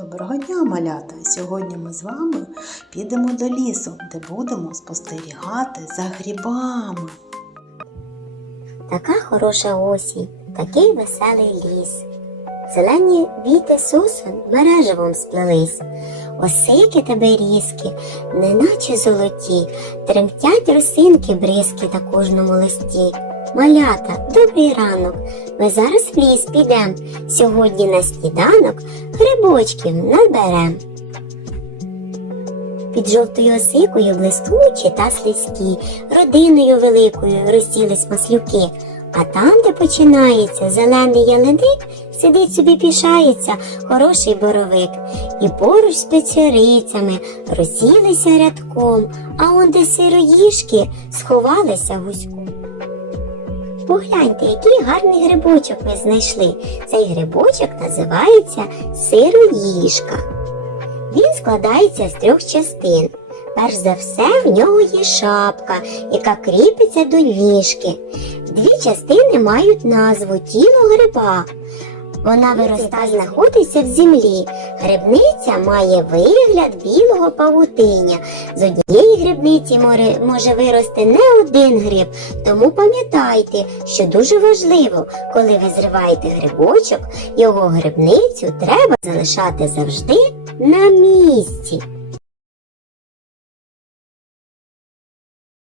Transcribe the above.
Доброго дня, малята! Сьогодні ми з вами підемо до лісу, де будемо спостерігати за грибами. Така хороша осінь, такий веселий ліс. Зелені віти сосен мереживом сплелись, осики та берізки, неначе золоті, тремтять росинки бризки на кожному листі. Малята, добрий ранок. Ми зараз в ліс підем. Сьогодні на сніданок грибочків наберем. Під жовтою осикою блискучі та слизькі, родиною великою розсілись маслюки. А там, де починається зелений ялиник, сидить собі пішається хороший боровик. І поруч з печерицями розсілися рядком, а он де сироїшки сховалися гуськом. Погляньте, який гарний грибочок ми знайшли. Цей грибочок називається сироїжка. Він складається з трьох частин. Перш за все, в нього є шапка, яка кріпиться до ніжки. Дві частини мають назву тіло гриба. Вона виростає, знаходиться в землі. Грибниця має вигляд білого павутиння. З однієї грибниці може вирости не один гриб, тому пам'ятайте, що дуже важливо, коли ви зриваєте грибочок, його грибницю треба залишати завжди на місці.